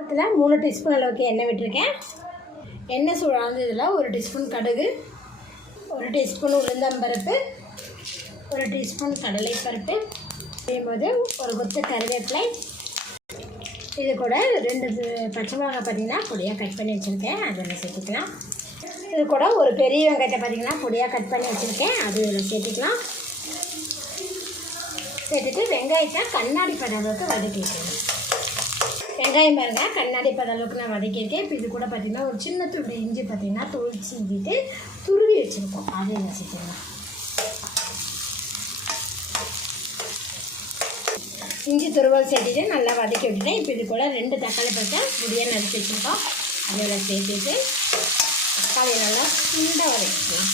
அதில் 3 டீஸ்பூன் அளவுக்கு எண்ணெய் விட்டுருக்கேன். எண்ணெய் சூடானதில் 1 டீஸ்பூன் கடுகு, 1 டீஸ்பூன் உளுந்தம்பருப்பு, 1 டீஸ்பூன் கடலைப்பருப்பு செய்யும்போது 1 கொத்து கருவேப்பிலை, இது கூட 2 பச்சை மிளகாய் பார்த்திங்கன்னா பொடியாக கட் பண்ணி வச்சுருக்கேன், அதில் சேர்த்துக்கலாம். இது கூட ஒரு பெரிய வெங்காயத்தை பார்த்திங்கன்னா பொடியாக கட் பண்ணி வச்சுருக்கேன், அது இதில் சேர்த்துக்கலாம். சேர்த்துட்டு வெங்காயத்தை கண்ணாடி பத அளவுக்கு வதக்கிக்கணும். வெங்காயம் பாருங்கள் கண்ணாடி பத அளவுக்கு நான் வதக்கியிருக்கேன். இப்போ இது கூட பார்த்திங்கன்னா ஒரு சின்ன துண்டு இஞ்சி பார்த்திங்கன்னா தோல் செஞ்சுட்டு துருவி வச்சுருக்கோம், அதையும் வச்சுக்கலாம். இஞ்சி துருவல் சேர்த்துட்டு நல்லா வதக்கி விட்டுட்டேன். இப்போ இது கூட 2 தக்காளி பழத்தை பொடியாக நறுக்கி வச்சுருக்கோம், அதில் சேர்த்துட்டு தக்காளி நல்லா சுண்டாக வதக்கிக்கலாம்.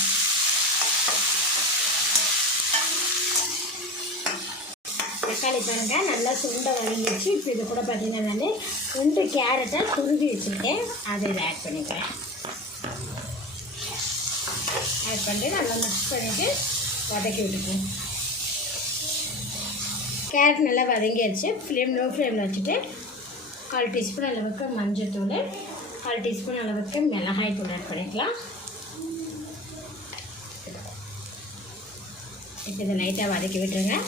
தக்காளி பாருங்கள் நல்லா சுண்டை வதங்கிடுச்சு. இப்போ இது கூட பார்த்திங்கன்னா நான் 2 கேரட்டை துருவி வச்சுருக்கேன், அதை இதை ஆட் பண்ணிக்கிறேன். ஆட் பண்ணிட்டு நல்லா மிக்ஸ் பண்ணிவிட்டு வதக்கி விட்டுக்குவோம். கேரட் நல்லா வதங்கிடுச்சு. லோ ஃப்ளேமில் வச்சுட்டு 1/4 டீஸ்பூன் அளவுக்கு மஞ்சள் தூள், 1/4 டீஸ்பூன் அளவுக்கு மிளகாய் தூள் ஆட் பண்ணிக்கலாம். இப்போ இதை லைட்டாக வதக்கி விட்டுருங்க.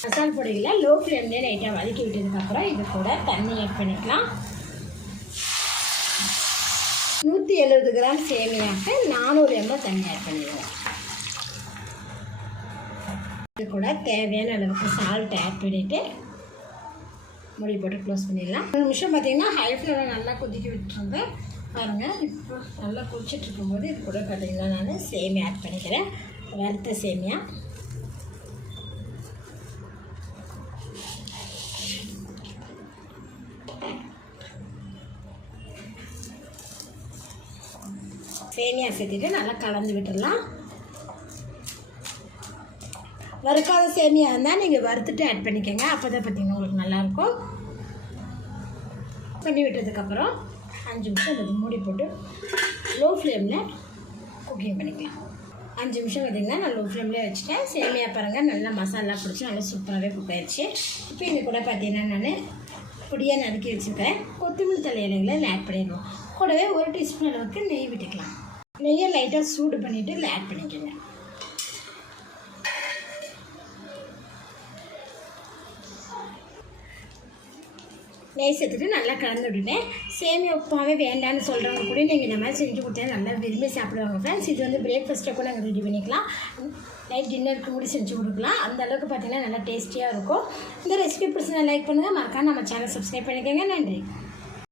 மசால் பொடிகளை லோ ஃப்ளேம்லேயே லைட்டாக வதக்கி விட்டதுக்கப்புறம் இது கூட தண்ணி ஆட் பண்ணிக்கலாம். 170 கிராம் சேமியாவுக்கு 400 ml தண்ணி ஆட் பண்ணிடுவோம். இது கூட தேவையான அளவுக்கு சால்ட் ஆட் பண்ணிவிட்டு மூடி போட்டு க்ளோஸ் பண்ணிடலாம். 1 நிமிஷம் பார்த்திங்கன்னா ஹை ஃப்ளேமில் நல்லா கொதிக்க விட்டுருங்க. பாருங்கள் இப்போ நல்லா கொதிச்சிட்ருக்கும்போது இது கூட பார்த்திங்கன்னா நான் சேமியா ஆட் பண்ணிக்கிறேன், வறுத்த சேமியா. சேமியா சேர்த்துட்டு நல்லா கலந்து விட்டுடலாம். வறுக்காத சேமியா இருந்தால் நீங்கள் வறுத்துட்டு ஆட் பண்ணிக்கோங்க, அப்போ தான் பார்த்திங்கன்னா உங்களுக்கு நல்லாயிருக்கும். பண்ணி விட்டதுக்கப்புறம் 5 நிமிஷம் அது மூடி போட்டு லோ ஃப்ளேமில் குக்கிங் பண்ணிக்கலாம். 5 நிமிஷம் பார்த்திங்கன்னா நான் லோ ஃப்ளேம்லேயே வச்சுட்டேன். சேமியா பாருங்கள் நல்லா மசாலா பிடிச்சி நல்லா சூப்பராகவே குக் ஆயிடுச்சு. இப்போ இது கூட பார்த்திங்கன்னா நான் பொடியாக நறுக்கி வச்சுருக்கேன் கொத்தமல்லி தழை இலைகளை ஆட் பண்ணிடுவோம். கூடவே 1 டீஸ்பூன் அளவுக்கு நெய் விட்டுக்கலாம். நெய்யை லைட்டாக சூடு பண்ணிவிட்டு இதில் ஆட் பண்ணிக்கோங்க. நெய் சேர்த்துட்டு நல்லா கலந்து விட்டுட்டேன். சேமியா உப்புமாவே வேண்டான்னு சொல்கிறவங்க கூட நீங்கள் இந்த மாதிரி செஞ்சு கொடுத்தா நல்லா விரும்பி சாப்பிடுவாங்க ஃப்ரெண்ட்ஸ். இது வந்து பிரேக்ஃபாஸ்ட்டை கூட நாங்கள் ரெடி பண்ணிக்கலாம், நைட் டின்னருக்கு கூட செஞ்சு கொடுக்கலாம். அந்த அளவுக்கு பார்த்திங்கன்னா நல்லா டேஸ்டியாக இருக்கும். இந்த ரெசிபி பிடிச்சி லைக் பண்ணுங்கள், மறக்காம நம்ம சேனல் சப்ஸ்கிரைப் பண்ணிக்கோங்க. நன்றி.